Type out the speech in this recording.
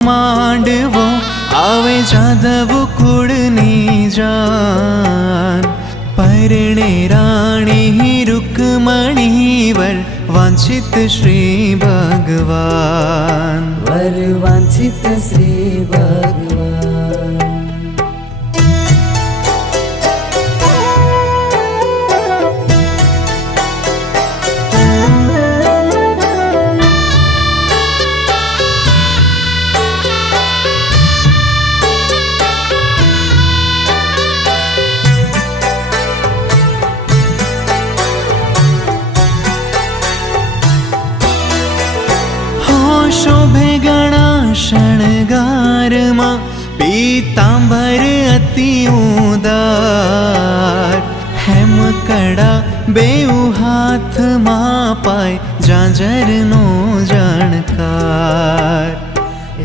માંડવો આવે જાદવ કુળની જાન, પરણે રાણી રૂકમણી વર વાંછિત શ્રી ભગવાન, वर वांछित श्री भगवान। શોભે ઘણા શણગારમાં પીતાંબર અતિ ઉદાર, હેમ કડા બેઉ હાથમાં પાય જાંજરનો જાણકાર,